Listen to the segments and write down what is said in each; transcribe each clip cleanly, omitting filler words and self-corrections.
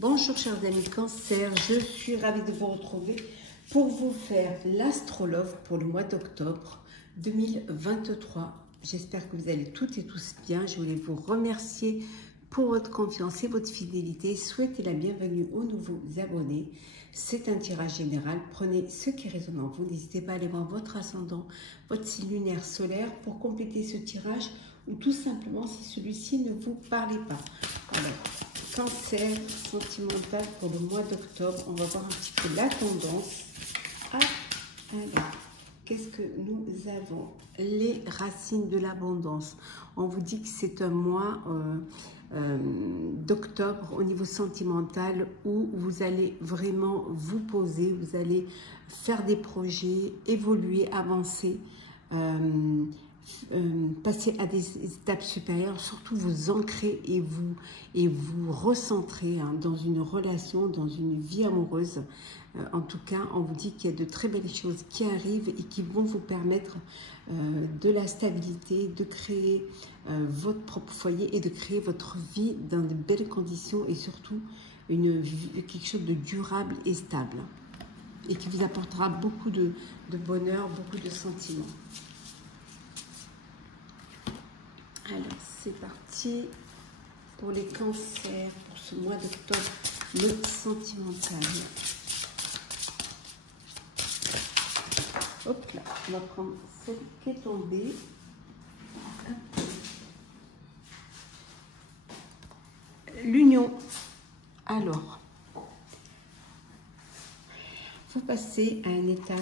Bonjour chers amis Cancer, je suis ravie de vous retrouver pour vous faire l'astrologue pour le mois d'octobre 2023. J'espère que vous allez toutes et tous bien. Je voulais vous remercier pour votre confiance et votre fidélité. Souhaitez la bienvenue aux nouveaux abonnés. C'est un tirage général. Prenez ce qui résonne en vous. N'hésitez pas à aller voir votre ascendant, votre signe lunaire solaire pour compléter ce tirage ou tout simplement si celui-ci ne vous parlait pas. Alors, Cancer sentimental pour le mois d'octobre. On va voir un petit peu la tendance. Alors, qu'est-ce que nous avons? Les racines de l'abondance. On vous dit que c'est un mois d'octobre au niveau sentimental où vous allez vraiment vous poser, vous allez faire des projets, évoluer, avancer, passer à des étapes supérieures, surtout vous ancrer et vous recentrer dans une relation, dans une vie amoureuse. En tout cas, on vous dit qu'il y a de très belles choses qui arrivent et qui vont vous permettre de la stabilité, de créer votre propre foyer et de créer votre vie dans de belles conditions et surtout quelque chose de durable et stable et qui vous apportera beaucoup de bonheur, beaucoup de sentiments. Alors, c'est parti pour les cancers, pour ce mois d'octobre, le sentimental. Hop là, on va prendre celle qui est tombée. L'union. Alors, vous passez à une étape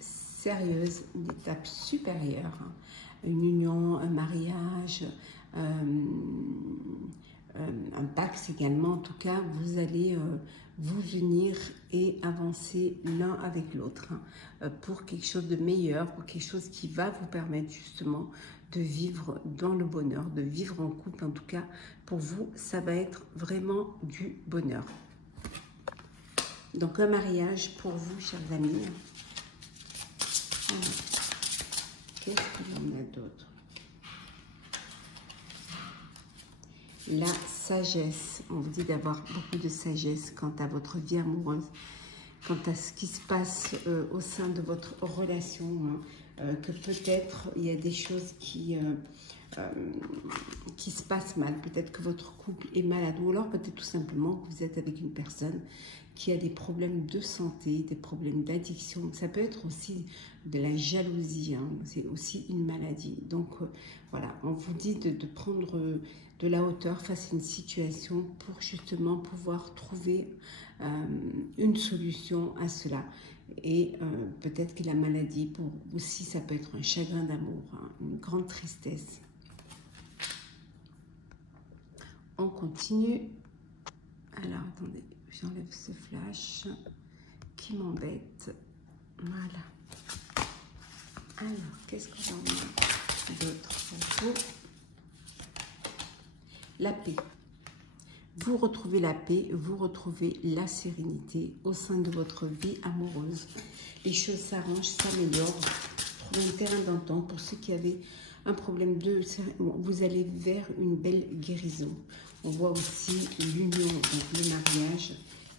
sérieuse, une étape supérieure. Une union, un mariage, un pacte également. En tout cas, vous allez vous unir et avancer l'un avec l'autre pour quelque chose de meilleur, pour quelque chose qui va vous permettre justement de vivre dans le bonheur, de vivre en couple. En tout cas, pour vous, ça va être vraiment du bonheur. Donc, un mariage pour vous, chers amis. Alors, qu'est-ce qu'il y en a d'autre? La sagesse. On vous dit d'avoir beaucoup de sagesse quant à votre vie amoureuse, quant à ce qui se passe au sein de votre relation, que peut-être il y a des choses qui se passent mal. Peut-être que votre couple est malade ou alors peut-être tout simplement que vous êtes avec une personne qui a des problèmes de santé, des problèmes d'addiction. Ça peut être aussi de la jalousie, c'est aussi une maladie. Donc voilà, on vous dit de prendre de la hauteur face à une situation pour justement pouvoir trouver une solution à cela. Et peut-être que la maladie, pour vous aussi, ça peut être un chagrin d'amour, une grande tristesse. On continue. Alors, attendez, j'enlève ce flash qui m'embête. Voilà. Alors, qu'est-ce qu'on en a d'autre pour vous? La paix. Vous retrouvez la paix, vous retrouvez la sérénité au sein de votre vie amoureuse. Les choses s'arrangent, s'améliorent. Trouvez un terrain d'entente. Pour ceux qui avaient un problème vous allez vers une belle guérison. On voit aussi l'union, donc le mariage,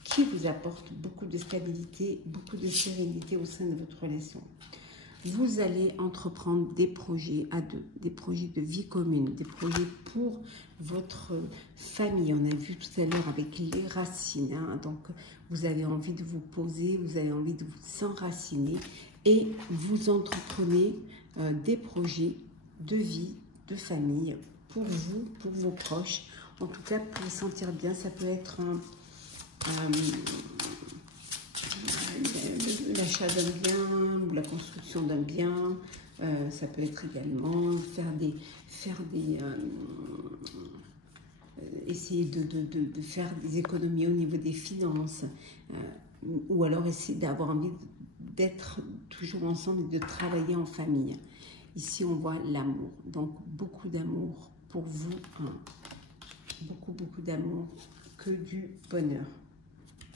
qui vous apporte beaucoup de stabilité, beaucoup de sérénité au sein de votre relation. Vous allez entreprendre des projets à deux, des projets de vie commune, des projets pour votre famille. On a vu tout à l'heure avec les racines. Donc, vous avez envie de vous poser, vous avez envie de vous enraciner et vous entreprenez des projets de vie, de famille pour vous, pour vos proches. En tout cas, pour vous sentir bien, ça peut être l'achat d'un bien ou la construction d'un bien. Ça peut être également essayer de faire des économies au niveau des finances ou alors essayer d'avoir envie d'être toujours ensemble et de travailler en famille. Ici, on voit l'amour. Donc, beaucoup d'amour pour vous. Beaucoup, beaucoup d'amour. Que du bonheur.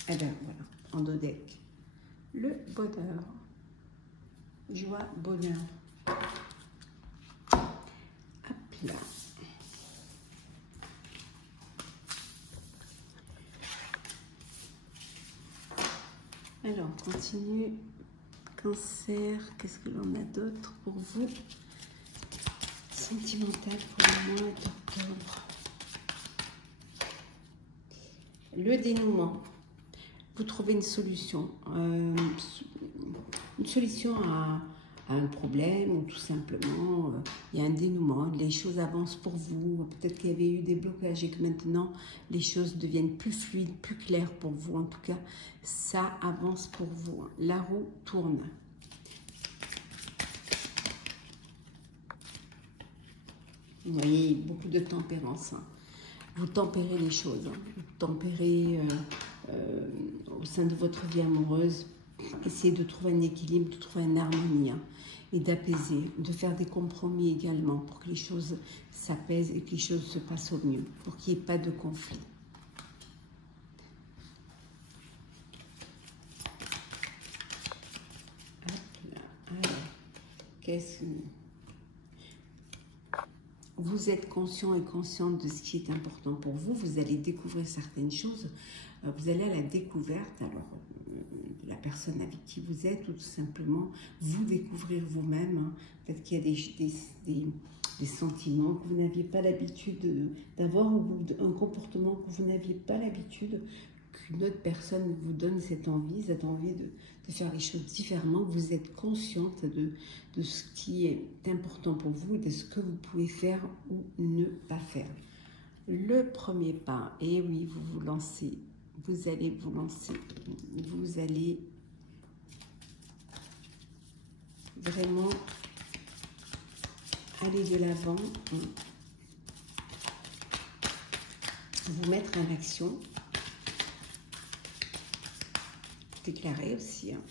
Et bien, voilà, en deux decks. Le bonheur. Joie, bonheur. Hop là. Alors, on continue. Cancer, qu'est-ce que l'on a d'autre pour vous? Sentimental pour le mois d'octobre. Le dénouement. Vous trouvez une solution à un problème, ou tout simplement, il y a un dénouement, les choses avancent pour vous. Peut-être qu'il y avait eu des blocages et que maintenant, les choses deviennent plus fluides, plus claires pour vous. En tout cas, ça avance pour vous. La roue tourne. Vous voyez, beaucoup de tempérance. Hein. Vous tempérez les choses. Hein. Vous tempérez au sein de votre vie amoureuse. Essayez de trouver un équilibre, de trouver une harmonie. Hein, et d'apaiser, de faire des compromis également pour que les choses s'apaisent et que les choses se passent au mieux, pour qu'il n'y ait pas de conflit. Hop là. Alors, qu'est-ce que... Vous êtes conscient et consciente de ce qui est important pour vous. Vous allez découvrir certaines choses. Vous allez à la découverte, alors, de la personne avec qui vous êtes, ou tout simplement vous découvrir vous-même. Hein. Peut-être qu'il y a des sentiments que vous n'aviez pas l'habitude d'avoir, ou un comportement que vous n'aviez pas l'habitude, qu'une autre personne vous donne cette envie de faire les choses différemment. Vous êtes consciente de ce qui est important pour vous et de ce que vous pouvez faire ou ne pas faire. Le premier pas, et oui, vous vous lancez, vous allez vous lancer, vous allez vraiment aller de l'avant, vous mettre en action, déclarer aussi. Hein.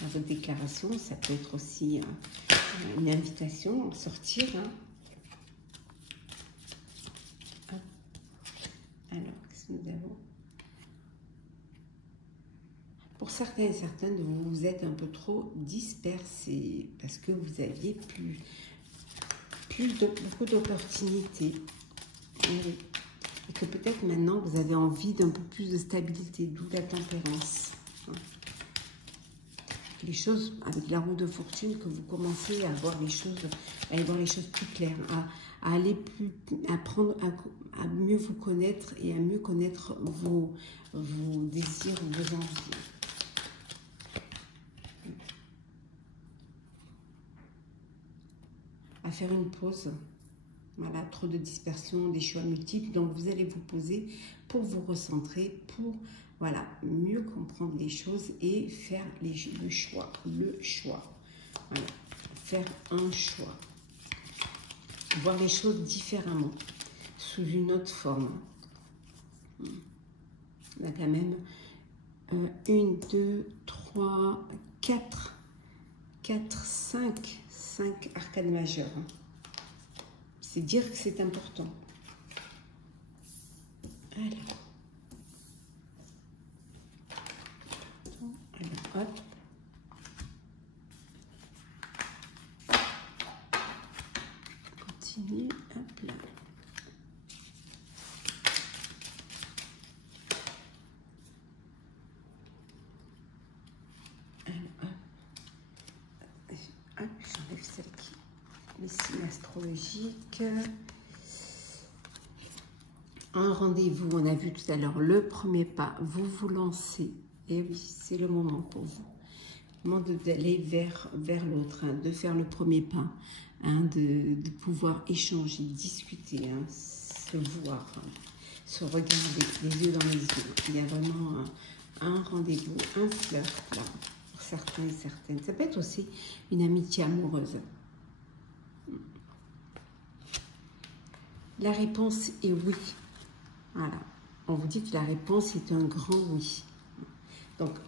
Dans votre déclaration, ça peut être aussi une invitation à sortir. Hein. Alors, qu'est-ce que nous avons? Pour certains et certaines, vous êtes un peu trop dispersés parce que vous aviez beaucoup d'opportunités. Et que peut-être maintenant, vous avez envie d'un peu plus de stabilité, d'où la tempérance. Les choses, avec la roue de fortune, que vous commencez à voir les choses, à y voir les choses plus claires, à aller plus, à mieux vous connaître et à mieux connaître vos désirs, vos envies. À faire une pause. Voilà, trop de dispersion, des choix multiples. Donc, vous allez vous poser pour vous recentrer, pour voilà, mieux comprendre les choses et faire le choix. Voilà, faire un choix. Voir les choses différemment, sous une autre forme. On a quand même 1, 2, 3, 4, 5 arcades majeures. C'est dire que c'est important. Alors hop. Continue, hop là. Alors hop. Hop, j'enlève celle qui... Les signes astrologiques. Un rendez-vous, on a vu tout à l'heure le premier pas, vous vous lancez. Et oui, c'est le moment pour vous. Le moment d'aller vers l'autre, hein, de faire le premier pas, hein, de pouvoir échanger, discuter, hein, se voir, hein, se regarder les yeux dans les yeux. Il y a vraiment un rendez-vous, un flirt là, pour certains et certaines. Ça peut être aussi une amitié amoureuse. La réponse est oui. Voilà. On vous dit que la réponse est un grand oui. Donc,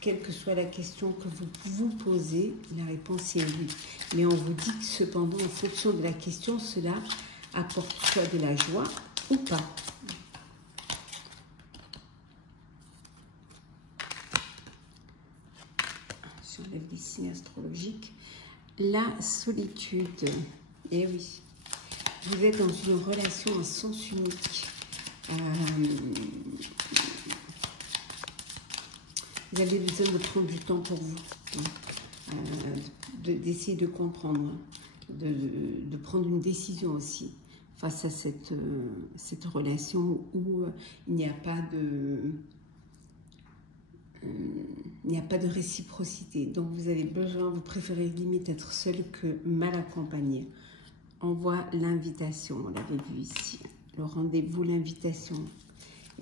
quelle que soit la question que vous vous posez, la réponse est oui. Mais on vous dit que cependant, en fonction de la question, cela apporte soit de la joie ou pas. J'enlève les signes astrologiques. La solitude. Eh oui. Vous êtes dans une relation à sens unique. Vous avez besoin de prendre du temps pour vous, hein, d'essayer de comprendre, de prendre une décision aussi face à cette relation où il n'y a pas de réciprocité. Donc vous avez besoin, vous préférez limite être seul que mal accompagné. On voit l'invitation, on l'avait vu ici, le rendez-vous, l'invitation,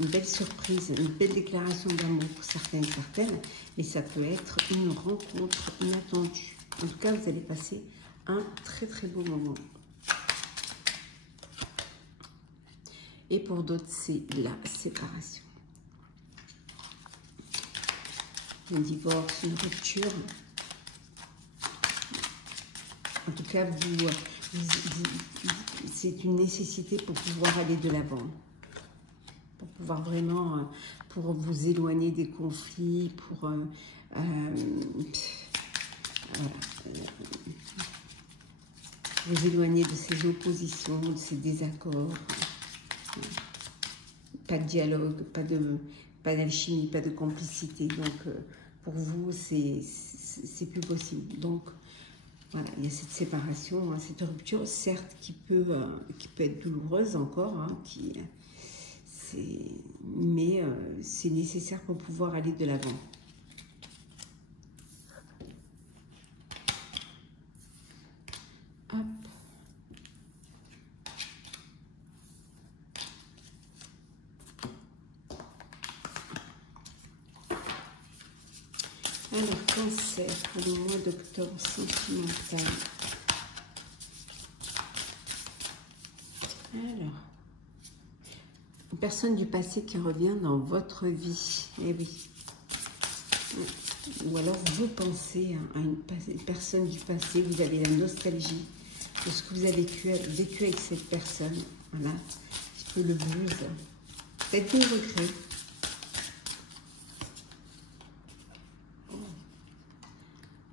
une belle surprise, une belle déclaration d'amour pour certaines, mais ça peut être une rencontre inattendue. En tout cas, vous allez passer un très très beau moment. Et pour d'autres, c'est la séparation. Un divorce, une rupture. En tout cas, c'est une nécessité pour pouvoir aller de l'avant. Pour pouvoir vraiment, pour vous éloigner des conflits, pour vous éloigner de ces oppositions, de ces désaccords. Pas de dialogue, pas d'alchimie, pas de complicité. Donc, pour vous, c'est plus possible. Donc, voilà, il y a cette séparation, hein, cette rupture, certes, qui peut être douloureuse encore, hein, mais c'est nécessaire pour pouvoir aller de l'avant. Hop. Alors, Cancer, pour le mois d'octobre sentimental. Alors, une personne du passé qui revient dans votre vie. Eh oui. Ou alors vous pensez à une personne du passé, vous avez la nostalgie de ce que vous avez vécu avec cette personne. Voilà, un petit peu le blues. Peut-être des regrets.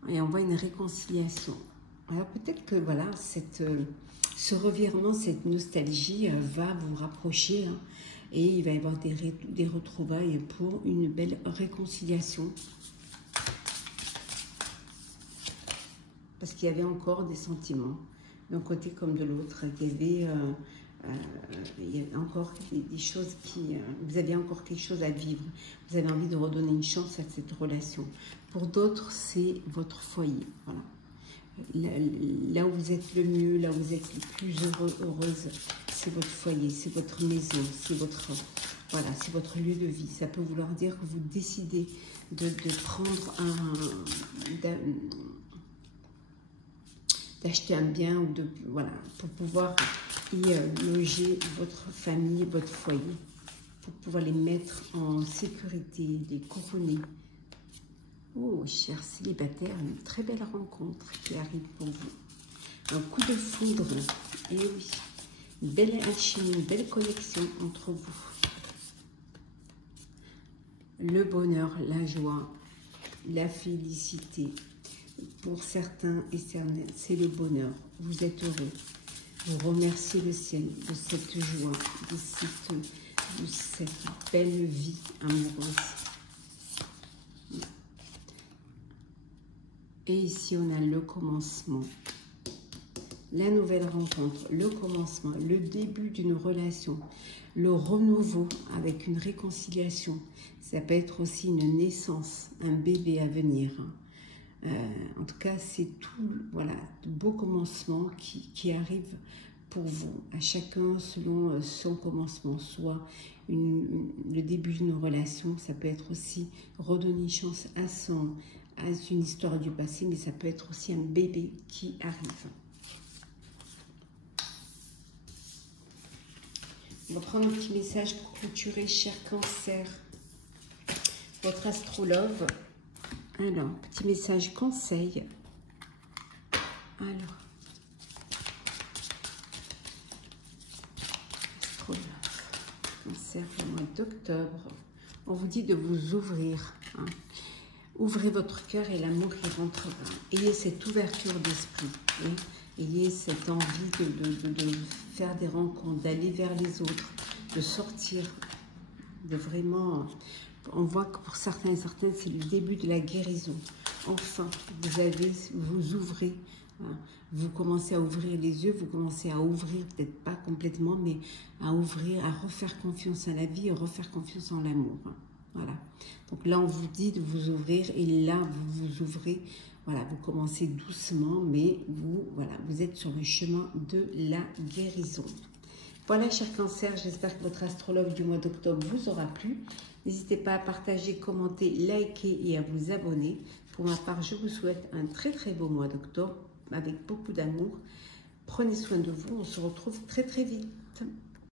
Et on voit une réconciliation. Alors peut-être que voilà, ce revirement, cette nostalgie va vous rapprocher, hein, et il va y avoir des retrouvailles pour une belle réconciliation. Parce qu'il y avait encore des sentiments, d'un côté comme de l'autre. Il y a encore des choses vous avez encore quelque chose à vivre. Vous avez envie de redonner une chance à cette relation. Pour d'autres, c'est votre foyer. Voilà. Là où vous êtes le mieux, là où vous êtes le plus heureuse, c'est votre foyer, c'est votre maison, c'est votre lieu de vie. Ça peut vouloir dire que vous décidez de prendre d'acheter un bien ou pour pouvoir y loger votre famille, votre foyer, pour pouvoir les mettre en sécurité, les couronner. Oh, chers célibataires, une très belle rencontre qui arrive pour vous. Un coup de foudre, et oui, une belle alchimie, une belle connexion entre vous. Le bonheur, la joie, la félicité. Pour certains et certaines, c'est le bonheur. Vous êtes heureux. Vous remerciez le ciel de cette joie, de cette belle vie amoureuse. Et ici, on a le commencement. La nouvelle rencontre, le commencement, le début d'une relation, le renouveau avec une réconciliation. Ça peut être aussi une naissance, un bébé à venir. En tout cas, c'est tout, voilà, de beaux commencements qui arrivent pour vous, à chacun selon son commencement, soit le début d'une relation, ça peut être aussi redonner une chance à une histoire du passé, mais ça peut être aussi un bébé qui arrive. On va prendre un petit message pour clôturer, cher Cancer, votre astrologue. Alors, petit message conseil. Alors, astrologue, Cancer, le mois d'octobre. On vous dit de vous ouvrir. Hein. Ouvrez votre cœur et l'amour y rentrera. Ayez cette ouverture d'esprit. Hein. Ayez cette envie de faire des rencontres, d'aller vers les autres, de sortir, de vraiment On voit que pour certains et certaines, c'est le début de la guérison. Enfin, vous ouvrez, hein, vous commencez à ouvrir les yeux, vous commencez à ouvrir, peut-être pas complètement, mais à ouvrir, à refaire confiance à la vie et refaire confiance en l'amour. Hein. Voilà. Donc là, on vous dit de vous ouvrir et là, vous vous ouvrez. Voilà, vous commencez doucement, mais vous êtes sur le chemin de la guérison. Voilà, chers cancers, j'espère que votre astrologue du mois d'octobre vous aura plu. N'hésitez pas à partager, commenter, liker et à vous abonner. Pour ma part, je vous souhaite un très très beau mois d'octobre avec beaucoup d'amour. Prenez soin de vous, on se retrouve très très vite.